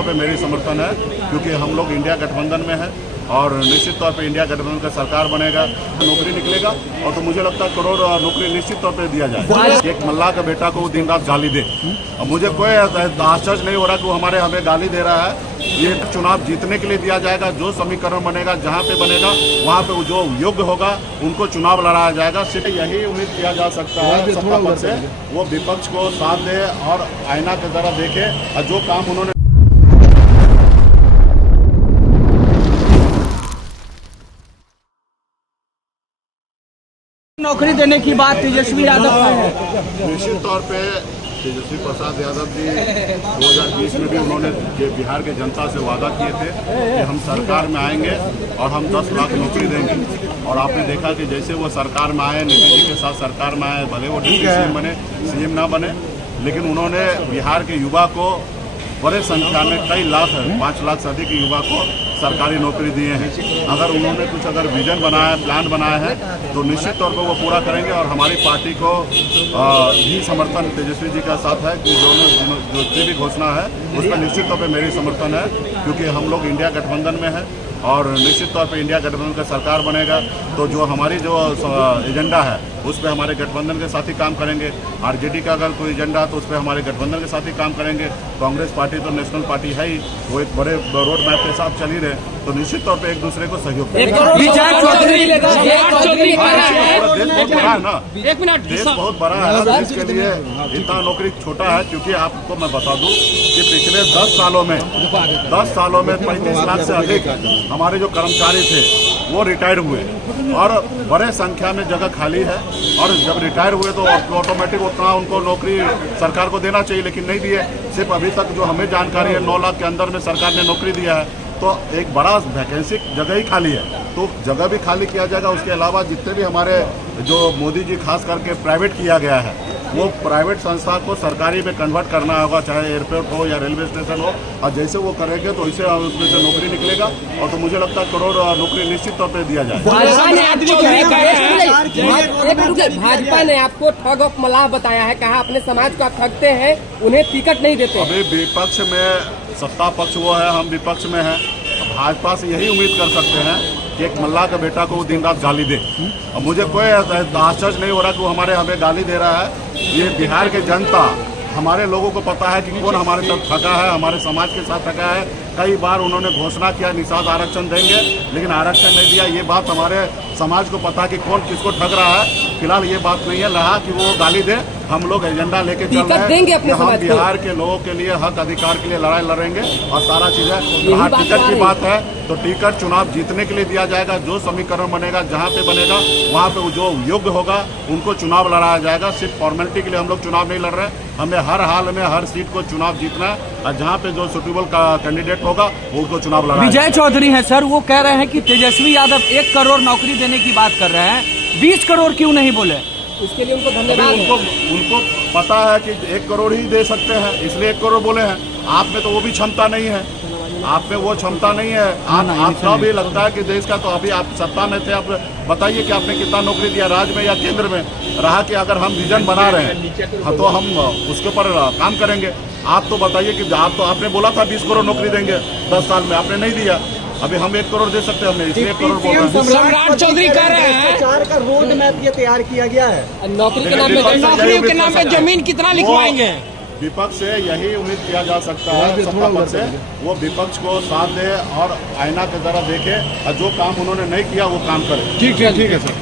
तौर पे मेरी समर्थन है, क्योंकि हम लोग इंडिया गठबंधन में हैं और निश्चित तौर पे इंडिया गठबंधन का सरकार बनेगा, नौकरी निकलेगा और तो मुझे लगता है करोड़ नौकरी निश्चित तौर पे दिया जाए। एक मल्लाह का बेटा को दिन रात गाली दे, और मुझे कोई आश्चर्य नहीं हो रहा कि वो हमें गाली दे रहा है। ये चुनाव जीतने के लिए दिया जाएगा, जो समीकरण बनेगा जहाँ पे बनेगा वहाँ पे जो योग्य होगा उनको चुनाव लड़ाया जाएगा। सिर्फ यही उम्मीद किया जा सकता है सत्ता पक्ष से, वो विपक्ष को साथ दे और आईना की तरह देखे और जो काम उन्होंने नौकरी देने की बात तेजस्वी यादव का है। निश्चित तौर पे तेजस्वी प्रसाद यादव जी 2020 में भी उन्होंने बिहार के जनता से वादा किए थे कि हम सरकार में आएंगे और हम 10 लाख नौकरी देंगे, और आपने देखा कि जैसे वो सरकार में आए, नीतीश जी के साथ सरकार में आए, भले वो डिप्टी सीएम बने, सीएम ना बने, लेकिन उन्होंने बिहार के युवा को बड़े संख्या में कई लाख 5 लाख से अधिक युवा को सरकारी नौकरी दिए हैं। अगर उन्होंने कुछ विजन बनाया, प्लान बनाया है तो निश्चित तौर पर वो पूरा करेंगे, और हमारी पार्टी को भी समर्थन तेजस्वी जी का साथ है कि जो भी घोषणा है उस पर निश्चित तौर पर मेरी समर्थन है, क्योंकि हम लोग इंडिया गठबंधन में हैं और निश्चित तौर पे इंडिया गठबंधन का सरकार बनेगा तो जो हमारी जो एजेंडा है उस पर हमारे गठबंधन के साथ ही काम करेंगे। आरजेडी का अगर कोई एजेंडा तो उस पर हमारे गठबंधन के साथ ही काम करेंगे। कांग्रेस पार्टी तो नेशनल पार्टी है ही, वो एक बड़े रोड मैप के साथ चल ही रहे, तो निश्चित तौर पे एक दूसरे को सहयोग करेंगे। देश बहुत बड़ा है ना, देश बहुत बड़ा है, देश के लिए इतना नौकरी छोटा है। क्योंकि आपको मैं बता दूं कि पिछले 10 सालों में 35 लाख से अधिक हमारे जो कर्मचारी थे वो रिटायर हुए, और बड़े संख्या में जगह खाली है, और जब रिटायर हुए तो ऑटोमेटिक उतना उनको नौकरी सरकार को देना चाहिए, लेकिन नहीं दिए। सिर्फ अभी तक जो हमें जानकारी है 9 लाख के अंदर में सरकार ने नौकरी दिया है, तो एक बड़ा वैकेंसी जगह ही खाली है, तो जगह भी खाली किया जाएगा। उसके अलावा जितने भी हमारे जो मोदी जी खास करके प्राइवेट किया गया है, वो प्राइवेट संस्था को सरकारी में कन्वर्ट करना होगा, चाहे एयरपोर्ट हो या रेलवे स्टेशन हो, और जैसे वो करेंगे तो इससे उसमें से नौकरी निकलेगा, और तो मुझे लगता है करोड़ नौकरी निश्चित तौर पे दिया जाएगा। भाजपा ने आपको ठग ऑफ मलाह बताया है, कहा अपने समाज को आप ठगते हैं, उन्हें टिकट नहीं देते। अभी विपक्ष में सत्ता पक्ष वो है, हम विपक्ष में हैं। भाजपा से यही उम्मीद कर सकते हैं कि एक मल्लाह का बेटा को दिन रात गाली दे, और मुझे कोई आश्चर्य नहीं हो रहा कि वो हमें गाली दे रहा है। ये बिहार के जनता, हमारे लोगों को पता है कि कौन हमारे साथ ठगा है, हमारे समाज के साथ ठगा है। कई बार उन्होंने घोषणा किया निषाद आरक्षण देंगे, लेकिन आरक्षण नहीं दिया। ये बात हमारे समाज को पता है कि कौन किसको ठग रहा है। फिलहाल ये बात नहीं है रहा कि वो गाली दे। हम लोग एजेंडा लेके चल रहे हैं कि हम बिहार के लोगों के लिए हक अधिकार के लिए लड़ाई लड़ेंगे, और सारा चीजें वहाँ टिकट की बात है तो टिकट चुनाव जीतने के लिए दिया जाएगा। जो समीकरण बनेगा जहाँ पे बनेगा वहाँ पे जो योग्य होगा उनको चुनाव लड़ाया जाएगा। सिर्फ फॉर्मेलिटी के लिए हम लोग चुनाव नहीं लड़ रहे हैं, हमें हर हाल में हर सीट को चुनाव जीतना है, और जहाँ पे जो सुटेबल कैंडिडेट होगा वो उनको चुनाव लड़ाया। विजय चौधरी है सर, वो कह रहे हैं कि तेजस्वी यादव 1 करोड़ नौकरी देने की बात कर रहे हैं, 20 करोड़ क्यों नहीं बोले? उसके लिए उनको धन्यवाद। उनको पता है कि 1 करोड़ ही दे सकते हैं, इसलिए 1 करोड़ बोले हैं। आप में तो वो भी क्षमता नहीं है, आप में वो क्षमता नहीं है। आपका भी लगता है कि देश का, तो अभी आप सत्ता में थे, आप बताइए कि आपने कितना नौकरी दिया राज्य में या केंद्र में। रहा कि अगर हम विजन बना रहे हैं तो हम उसके ऊपर काम करेंगे। आप तो बताइए कि आपने बोला था 20 करोड़ नौकरी देंगे 10 साल में, आपने नहीं दिया। अभी हम 1 करोड़ दे सकते हैं, हमने इसलिए 1 करोड़ बोल रहे हैं। सम्राट चौधरी कह रहे हैं प्रचार का रोड मैप ये तैयार किया गया है। नौकरी के नाम पे जमीन कितना लिखवाएंगे? विपक्ष से यही उम्मीद किया जा सकता है सत्ता पक्ष से, वो विपक्ष को साथ दे और आईना की तरह देखे, और जो काम उन्होंने नहीं किया वो काम करे। ठीक है सर।